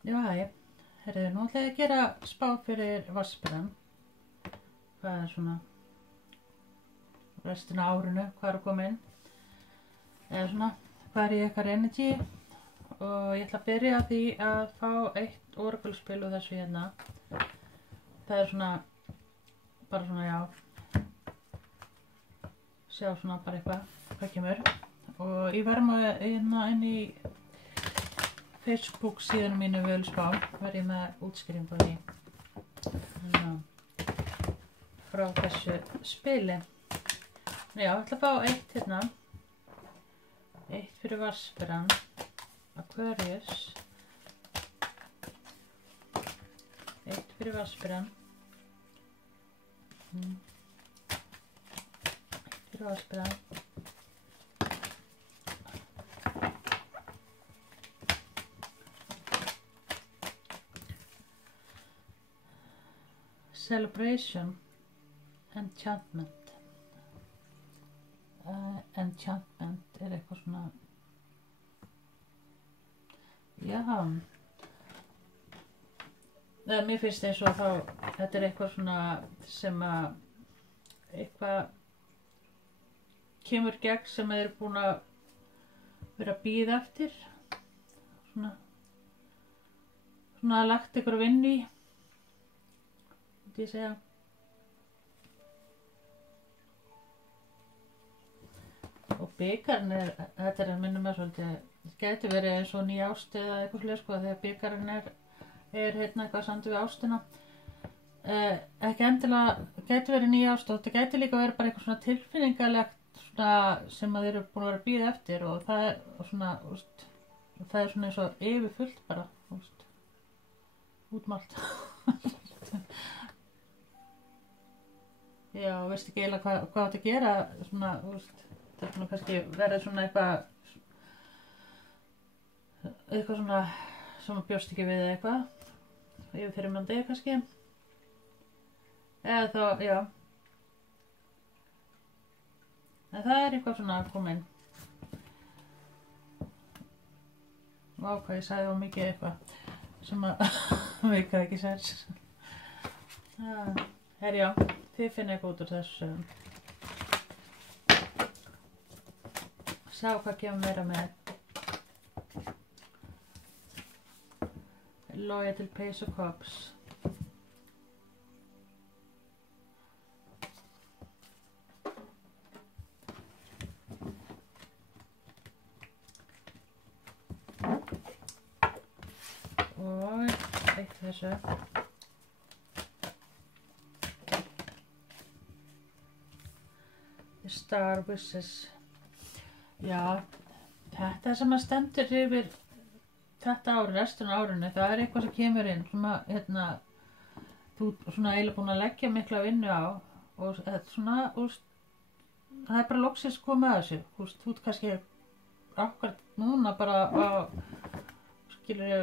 Já, hæ. Herðu, nú ætla ég að gera spá fyrir vatnsberann. Hvað svona restina af árinu, hvað að koma inn. Eða svona, hvað í ykkar energy. Og ég ætla að byrja á því að fá eitt oracle-spil úr þessu hérna. Það svona, bara svona, já. Sjá svona bara eitthvað, hvað kemur. Og ég verð maður inn í Facebook síðan mínu völuspá, verð ég með útskýringu á því frá þessu spili. Já, ég ætla að fá eitt hérna, eitt fyrir vatnsberann, Aquarius, eitt fyrir vatnsberann, eitt fyrir vatnsberann. Celebration, Enchantment. Enchantment eitthvað svona. Já. Mér finnst eins og þá, þetta eitthvað svona sem að eitthvað kemur gegn sem þeir búin að vera að bíða eftir. Svona lagt ykkur vinnu í. Ég segja. Og bikarinn þetta minnum mér svolítið, þetta gæti verið eins og ný ást eða eitthvað slið sko, þegar bikarinn hérna eitthvað sandu við ástina. Ekki endilega, gæti verið ný ást og þetta gæti líka verið bara eitthvað svona tilfinningalegt svona sem að þeir eru búin að vera að bíða eftir og það svona, það svona eins og yfirfullt bara, útmált. Já, veist ekki eiginlega hvað átt að gera, svona, þetta svona kannski verið svona eitthvað svona sem að bjóst ekki við eitthvað, yfirþyrmandi kannski, eða þá, já, en það eitthvað svona að koma inn. Vá, hvað ég sagði mikið eitthvað sem að veikaði ekki sens. Herjá. Þið finna eitthvað út úr þessu. Sjá hvað kemur meira með. Loyal Page of Cups. Og eitt þessu. Star Wishes. Já, þetta sem að stendur yfir þetta ári, restina af árinu, það eitthvað sem kemur inn sem að, þú svona eiginlega búin að leggja mikla vinnu á og þetta svona, það bara loksins komið að þessu, þú kannski akkurat núna bara skilur ég,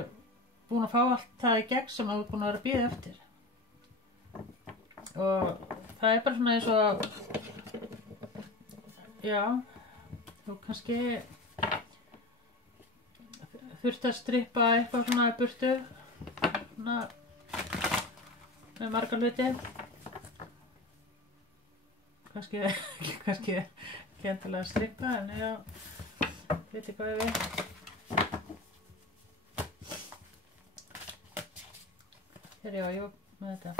búin að fá allt það í gegn sem þú búin að vera að bíða eftir. Og það bara svona eins og já, þú kannski þurft að strippa eitthvað svona í burtu svona með marga hluti kannski ekki endilega að strippa en já, veit ég hvað ég við hér já, ég var með þetta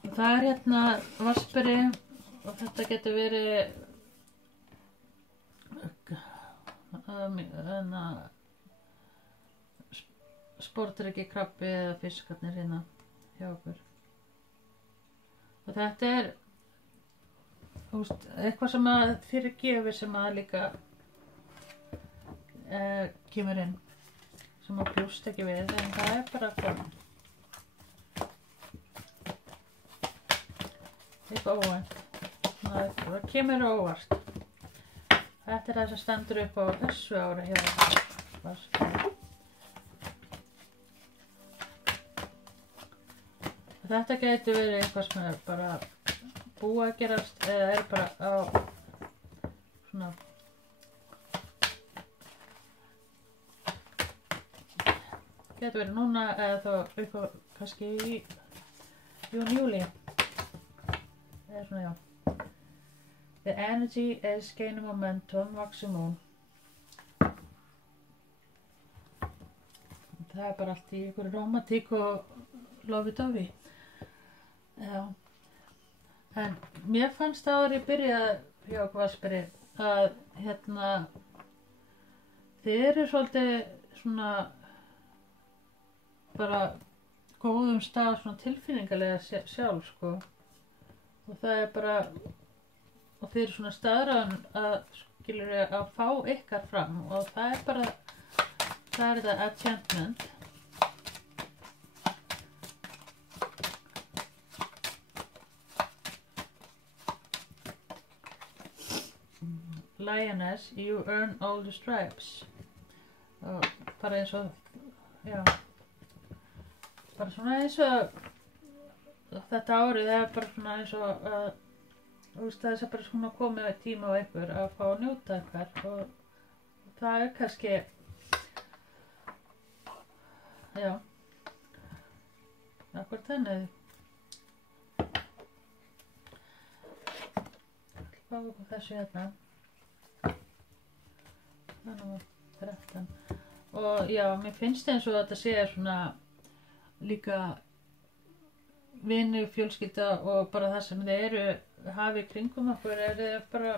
og það hérna vatnsberi og þetta getur verið sportryggi krabbi eða fiskarnir hérna hjá okkur. Og þetta eitthvað sem að fyrir gefi sem að líka kemur inn sem að bjóst ekki við en það bara komin. Eitthvað óvænt. Það kemur óvart. Þetta það sem stendur upp á þessu ári hjá vatnsberann. Þetta gæti verið eitthvað sem bara búið að gerast eða bara á svona getur verið núna eða þá eitthvað kannski í júni, júli eða svona, já. The energy is gaining momentum, maximum. Það er bara allt í einhverju rómantík og lofi-dofi. Já. En mér fannst áður ég byrjaði hjá Hvassberi að þið eru svolítið svona bara góðum stað svona tilfinningalega sjálf, sko. Og það er bara, og þið eru svona staðræðan að, skilurðu, að fá ykkar fram og það er bara, það er þetta enchantment. Lioness, you earn all the stripes. Og bara eins og, já, bara svona eins og þetta árið, það er bara svona eins og að, þú veist, það er bara svona komið tíma á ykkur að fá að njóta ykkar og það er kannski, já, akkur þannig. Hvað var þessu hérna? Þannig var 13. Og já, mér finnst eins og þetta sé svona líka vinir, fjölskylda og bara það sem þið eru hafi kringum okkur er þið bara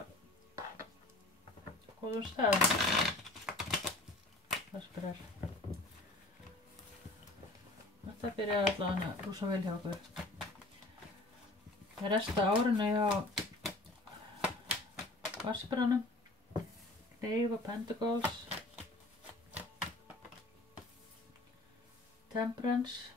góðum stað. Það spyrir. Þetta byrjar allavega rosa vel hjá okkur. Resta árinu hjá Hvassberanum. Knave of Pentacles, Temperance,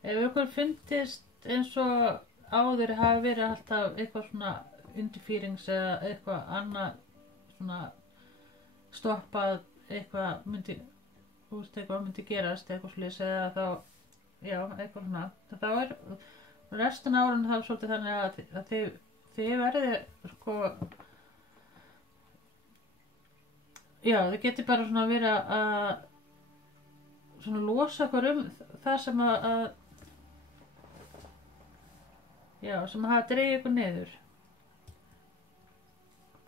Ef ykkur finnst eins og áður hafi verið alltaf eitthvað svona undirfýrings eða eitthvað annað svona stoppað, eitthvað myndi, eitthvað myndi gerast, eitthvað slys eða þá, já, eitthvað svona. Þá er restin af árinu þá svolítið þannig að þið verðið, sko, já, þið getið bara svona verið að svona losa okkur það sem já, sem hafa dreigið ykkur niður.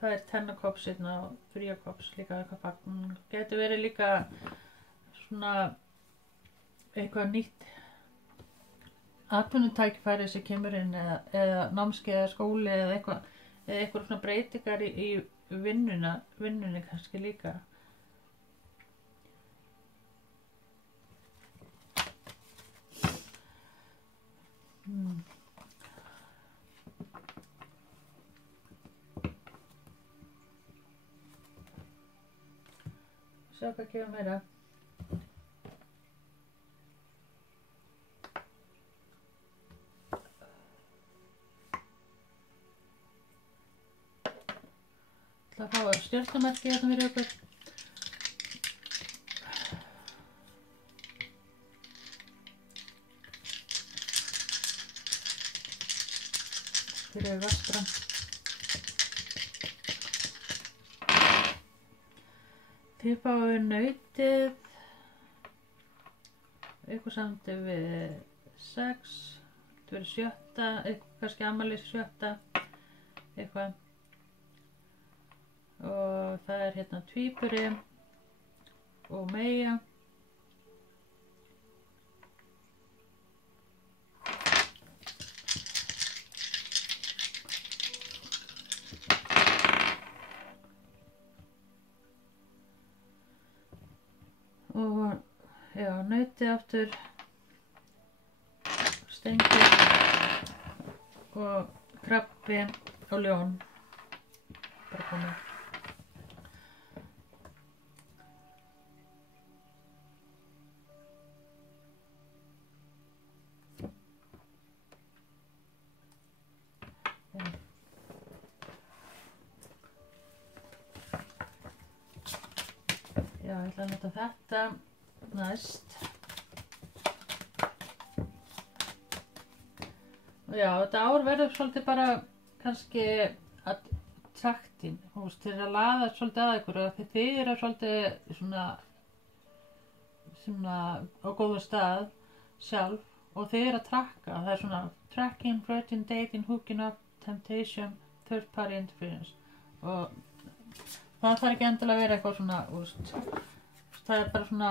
Það er tennakops og þríakops líka eitthvað fagn. Getur verið líka svona eitthvað nýtt atvinnutækifæri sem kemur inn eða námskeið eða skóli eða eitthvað svona breytingar í vinnunni kannski líka. Sjá hvað kemur meira. Það fá stjörnumerki hérna fyrir okkur. Fyrir Hvassbera. Þið fáið nautið, eitthvað samt við 6, þetta verið 7, eitthvað kannski afmælis 7, eitthvað. Og það er hérna tvíburi og Meyja. Og já, nautið aftur, stengið og krabbi og ljón. Bara komið. Já, ég ætla að nota þetta næst. Og já, þetta ár verður svolítið bara kannski attrakting, til að laða svolítið að ykkur og þið eru svolítið svona á góðum stað sjálf og þið eru að trakka. Það er svona tracking, flirting, dating, hooking up, temptation, third party interference og það þarf ekki endilega að vera eitthvað svona, það er bara svona,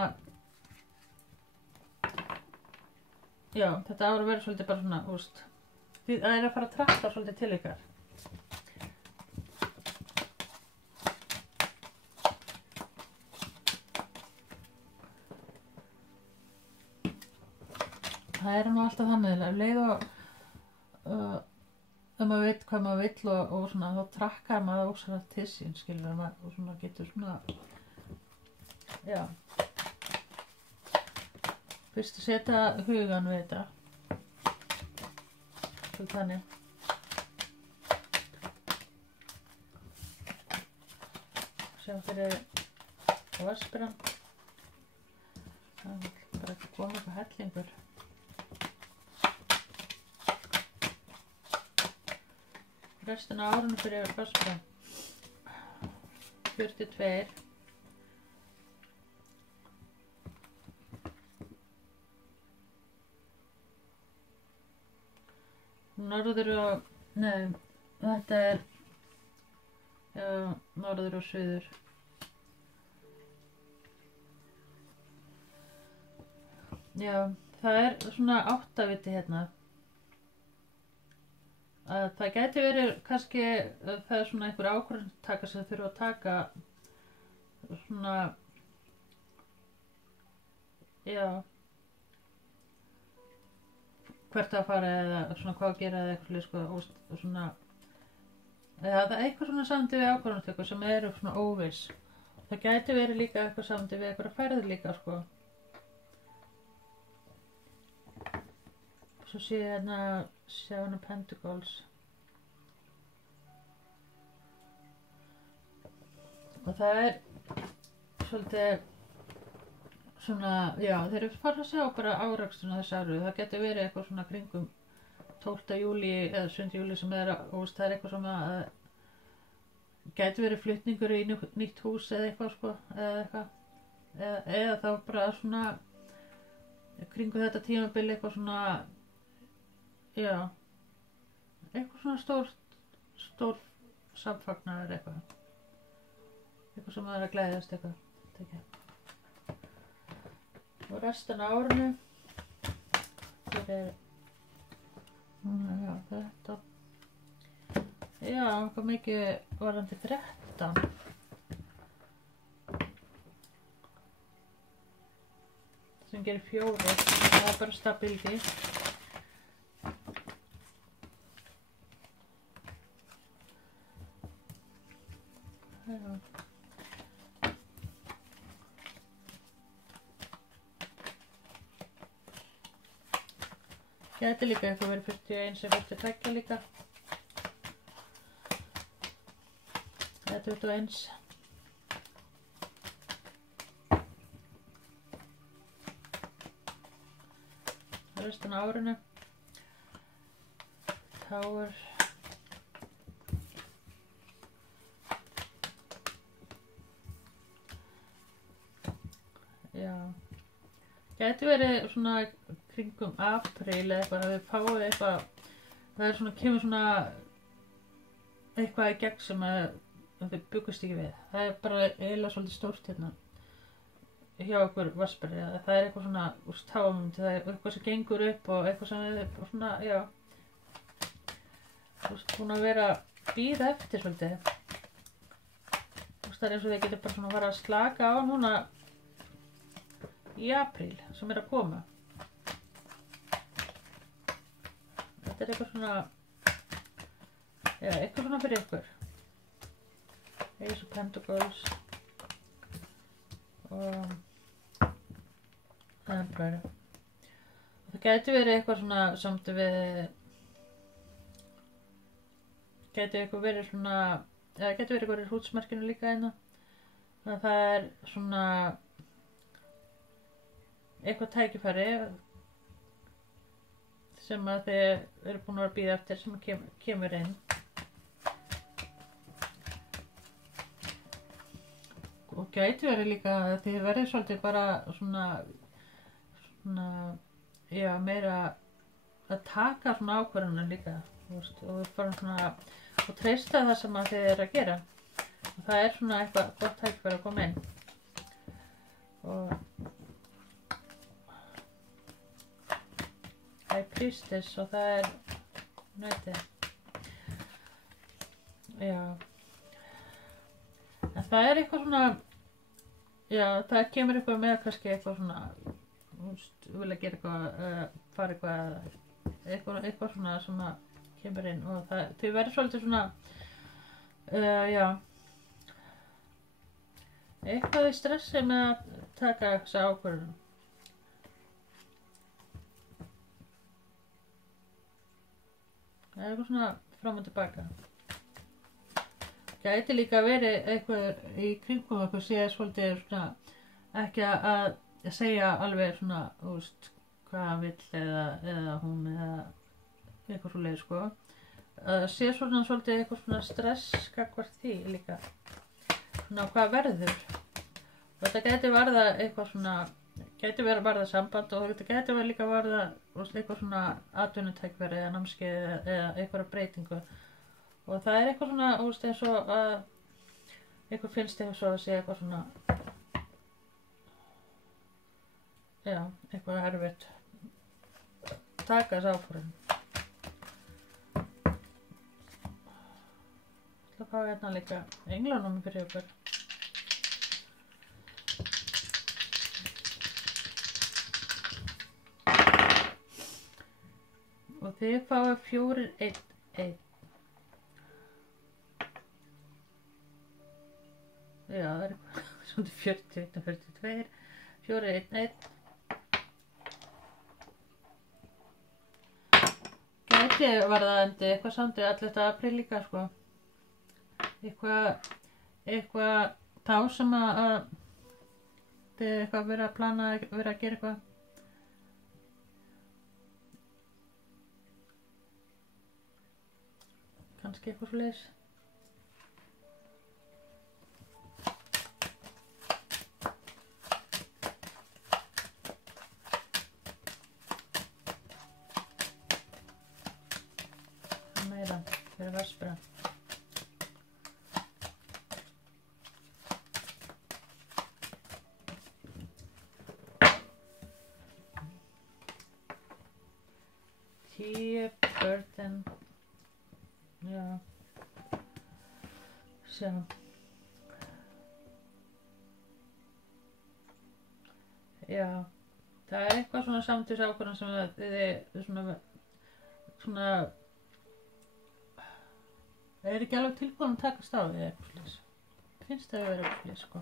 já, þetta ár verður svolítið bara svona, það er að fara að trakka svolítið til ykkar. Það er nú alltaf þannig, ef leið og maður veit hvað maður vill og svona, þá trakkar maður ósara til sín, skilur maður, og svona getur svona, já. Fyrst að setja hugan við þetta, svo þannig. Sjá fyrir vaspirann, það er bara að koma eitthvað hellingur. Restina af árinu fyrir vaspirann, 42. Norður og, nei, þetta er, já, norður og suður. Já, það er svona 8 viti hérna. Það gæti verið kannski, það er svona einhver ákvörðuntaka sem þurfa að taka svona, já, hvert að fara eða svona hvað að gera eða eitthvað sko, og svona, eða það er eitthvað svona samdi við ákvörðuntöku sem eru svona óviss. Það gæti verið líka eitthvað samdi við eitthvað ferð líka sko. Svo sé ég hérna 7 of Pentacles. Og það er svolítið svona, já, þeir eru fara að sjá bara áraksturinn þessu áru. Það getur verið eitthvað svona kringum 12. júlí eða 7. júlí sem er, og það er eitthvað svona, getur verið flutningur í nýtt hús eða eitthvað sko, eða eitthvað. Eða þá bara svona, kringum þetta tímabil eitthvað svona, já, eitthvað svona stór samfagnaður eitthvað sem það er að glæðast eitthvað. Og restan af árinu fyrir, já, þetta, já, hvað mikið varðandi 13. Sem gerir 4, það er bara stability. Já. Gæti líka eitthvað verið 41 sem 42 líka. Eða 21. Restan af árinu. Tower. Já. Gæti verið svona kringum apríl eða eitthvað, að þið fáið eitthvað, það er svona, kemur svona eitthvað í gegn sem þið byggust ekki við. Það er bara eiginlega svolítið stórt hérna hjá okkur vaspari, það er eitthvað svona úr táamöndi, það er eitthvað sem gengur upp og eitthvað sem þið svona, já, þú veist, búin að vera bíða eftir svolítið. Þú veist, það er eins og þið getur bara svona að fara að slaka á núna í apríl sem er að koma. Þetta er eitthvað svona, já, eitthvað svona fyrir ykkur. Ace of Pentacles og Emperor. Það gæti verið eitthvað svona samt við, gæti eitthvað verið svona, eða gæti verið eitthvað í hrútsmerkinu líka hérna. það er svona eitthvað tækifæri sem að þið eru búin að vera að bíða eftir sem kemur inn. Og gæti verið líka að þið verið svolítið bara svona já, meira að taka svona ákvarðanir líka, og bara svona og treysta það sem að þið eru að gera. Og það er svona eitthvað gott tækifæri að koma inn. Og High Priestess og það er nautið. Já. En það er eitthvað svona, já, það kemur eitthvað með kannski eitthvað svona, vilja gera eitthvað, fara eitthvað svona sem að kemur inn, og þau verður svolítið svona, já, eitthvað í stressi með að taka þessa ákvörðun. Það er eitthvað svona fram og tilbaka. Gæti líka verið eitthvað í kringum okkur sé svolítið svona ekki að segja alveg svona, hvað hann vill eða hún eða eitthvað svo leið, sko. Að sé svona svolítið eitthvað svona stress gagnvart því líka. Svona hvað verður. Og þetta gæti varða eitthvað svona, gæti verið að varða samband, og þetta gæti verið líka að varða eitthvað svona atvinnutækifæri eða námskeið eða eitthvað breytingu. Og það er eitthvað svona, eins og að eitthvað finnst eitthvað svo að segja eitthvað svona, já, eitthvað erfitt. Taka þess ákvörðun. Ég ætla að fá hérna líka englanúmer fyrir ykkur. Og þið fáið 411. Já, það er eitthvað svona 41 og 42, 411. Gæti var það endi eitthvað samt 11. apríl líka, sko. Eitthvað þá sem að þið eitthvað verið að plana, verið að gera eitthvað. Kannski eitthvað svoleiðis. Meira fyrir Vespera. Burden. Já. Sjá. Já. Það er eitthvað svona samtíðsákvörðun sem þið svona það er ekki alveg tilbúin að takast á því eitthvað slís. Finnst það að vera eitthvað slís, sko.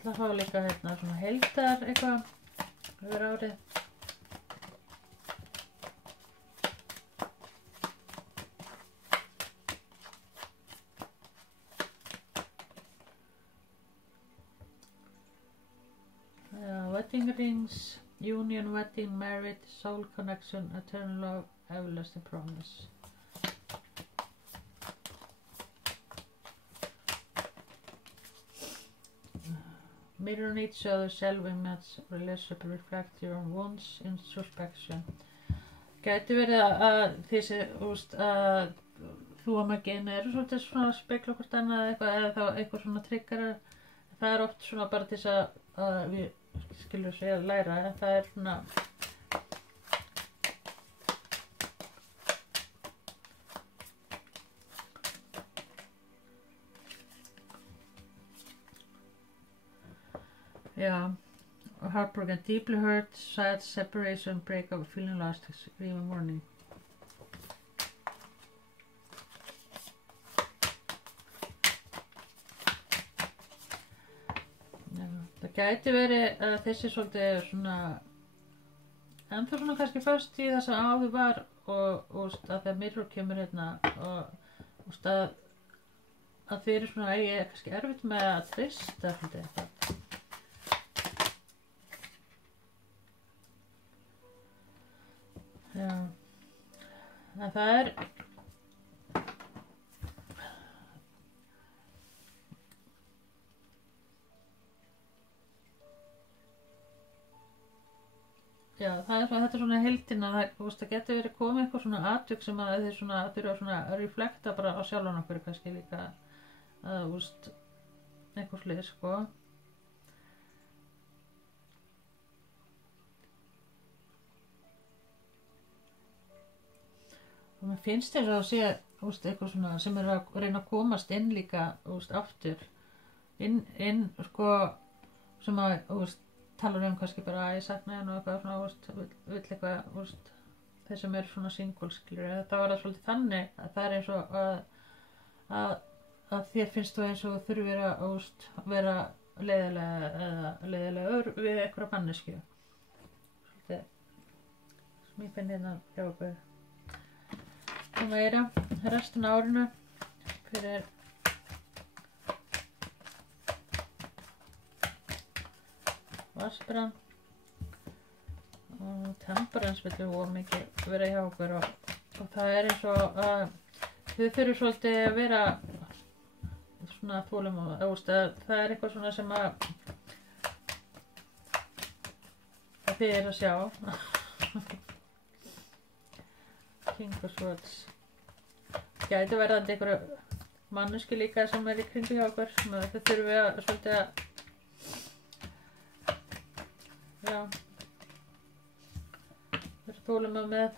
Það fá líka hérna svona heildar eitthvað yfir árið. Wedding rings, union, wedding, married, soul connection, eternal love, everlasting promise. Mirror each other, self-image, relationship, reflect your own wounds, introspection. Gæti verið að þessi, að þú og Maginn eru svolítið svona að spekla hvort annað eða þá eitthvað svona triggerar. Það er oft svona bara til þess að við skilur segja að læra, en það er svona já, heartbroken, deeply hurt, sad, separation, breakup, feeling lost, even mourning. Það gæti verið að þessi svolítið svona ennþá svona kannski föst í það sem áður var og að þegar mirror kemur hérna og að þið eru svona, ég kannski erfitt með að treysta eitthvað. Já, en það er já, það er svona, þetta er svona heildin að það getur verið komið eitthvað svona atvik sem að þið svona þurfa svona að reflekta bara á sjálfan okkur kannski líka að eitthvað slið sko. Og mér finnst þess að sé eitthvað svona sem er að reyna að komast inn líka aftur inn sko sem að talar kannski bara að ég sakna henn og eitthvað svona vill eitthvað þeir sem eru svona single skilur þá er það svolítið þannig að það er eins og að þér finnst þú eins og þurfir að vera leiðilega við einhverja mannesku svolítið sem ég finn hérna hjá okkur og meira restina árinu fyrir Vaspran og Temperance vill við mikið vera hjá okkur og það er eins og að þið þurfum svolítið að vera svona þolinmóð það er eitthvað svona sem að þið eru að sjá King of Swords gæti verðandi einhverju manneski líka sem er í kringu hjá okkur sem þið þurfum að svolítið að já, það er þolinmóð með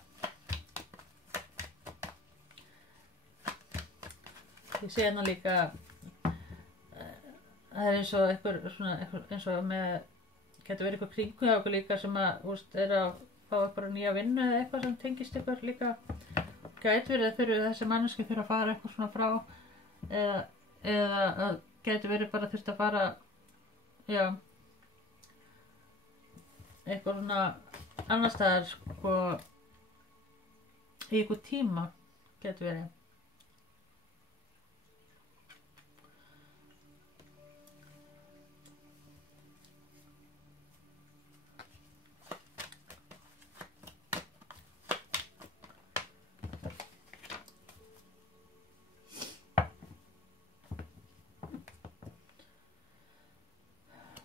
ég sé hérna líka það er eins og einhver svona eins og með getur verið eitthvað kringu hjá okkur líka sem að er að fá eitthvað nýja vinnu eða eitthvað sem tengist ykkur líka gæti verið fyrir þessi manneski fyrir að fara eitthvað svona frá eða að gæti verið bara þurft að fara já eitthvað svona annar staðar sko í einhver tíma getur verið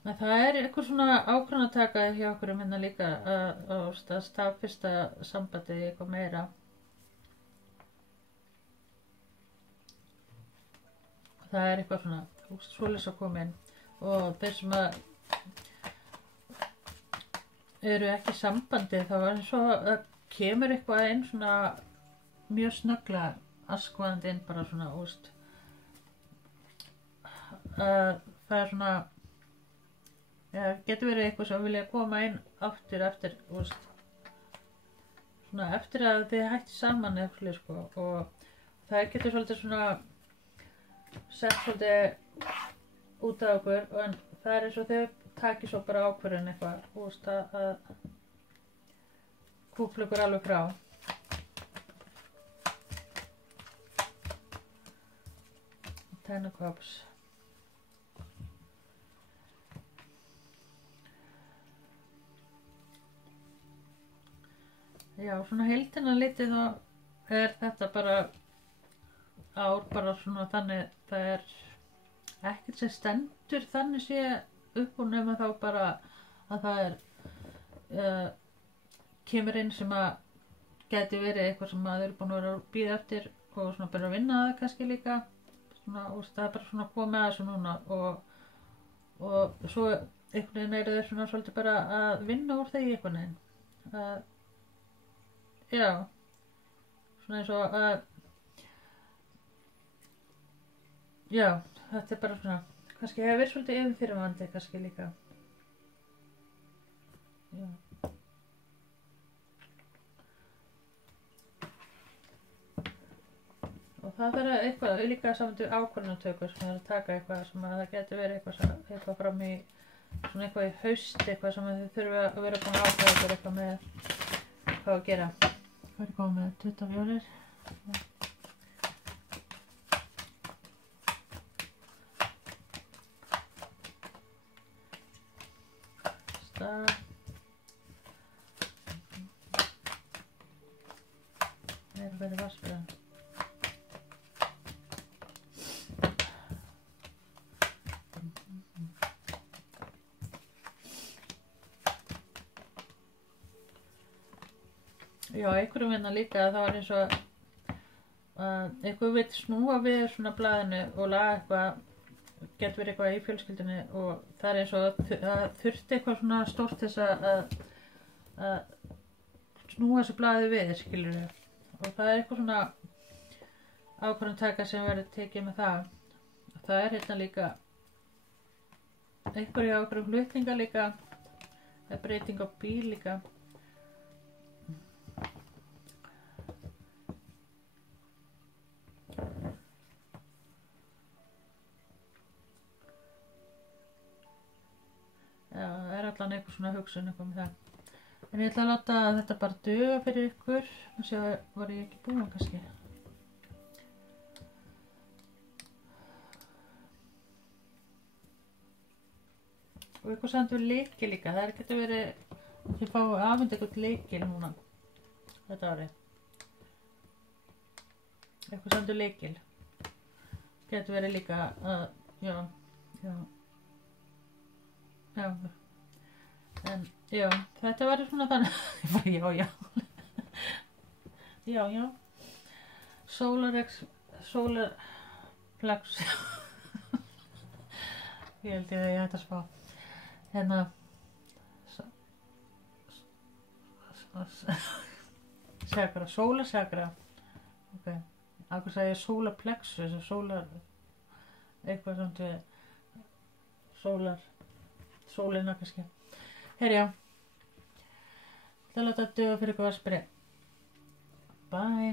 en það er eitthvað svona ákvörðunartaka hjá okkur hérna líka að staðfesta sambandi eitthvað meira það er eitthvað svona svoleiðis að koma inn og þeir sem að eru ekki í sambandi þá er eins og að kemur eitthvað inn svona mjög snögglega askvaðandi inn bara svona það er svona ja, getur verið eitthvað sem vilja koma inn aftur eftir svona eftir að þið hætti saman eitthvað sko og það getur svolítið svona sett svolítið út af okkur en það er eins og þau takir svo bara ákvörðun eitthvað að kúpla ykkur alveg frá Ten of Cups já, svona heildina litið þá er þetta bara ár bara svona þannig það er ekkert sem stendur þannig sé upp og nema þá bara að það er kemur inn sem að geti verið eitthvað sem að þau eru búin að vera að bíða eftir og svona bara að vinna það kannski líka svona, það er bara svona komið að þessu núna og svo einhvern veginn eru þau svona svolítið bara að vinna úr þeim einhvern veginn að já, svona eins og að já, þetta er bara svona kannski hefur verið svolítið yfirþyrmandi kannski líka já og það þarf eitthvað líka saman ákvörðunartökur sem það að taka eitthvað sem að það getur verið eitthvað fram í svona eitthvað í haust eitthvað sem þið þurfa að vera búin að ákveða eitthvað með hvað að gera Hvað er komið með 24? Stað. Það verið vassbjörn. Já, einhverjum vinna líka að það var eins og að einhver vill snúa við svona blaðinu og laga eitthvað, getur verið eitthvað í fjölskyldunni og það er eins og það þurfti eitthvað svona stórt þess að snúa þessu blaði við, skilur við. Og það er eitthvað svona ákvörðuntaka sem verður tekið með það. Og það er hérna líka einhverju ákvörðum flutninga líka, það er breyting á bíl líka. Já, það er allan eitthvað svona hugsun eitthvað með það. En ég ætla að láta þetta bara duga fyrir ykkur. Og sjá, var ég ekki búin kannski. Og eitthvað sendur lykil líka. Það getur verið, ég fá afmynd eitthvað lykil núna. Þetta árið. Eitthvað sendur lykil. Getur verið líka að, já. En já, þetta var svona þannig. Já. Solarplex. Ég held ég að ég ætti að spá. Hérna. Sakra, sólarsakra. Ok. Akkur sagði ég solarplexus, eitthvað samt við sólina kannski. Herjá, það láta duga fyrir ykkur að spyrja. Bye.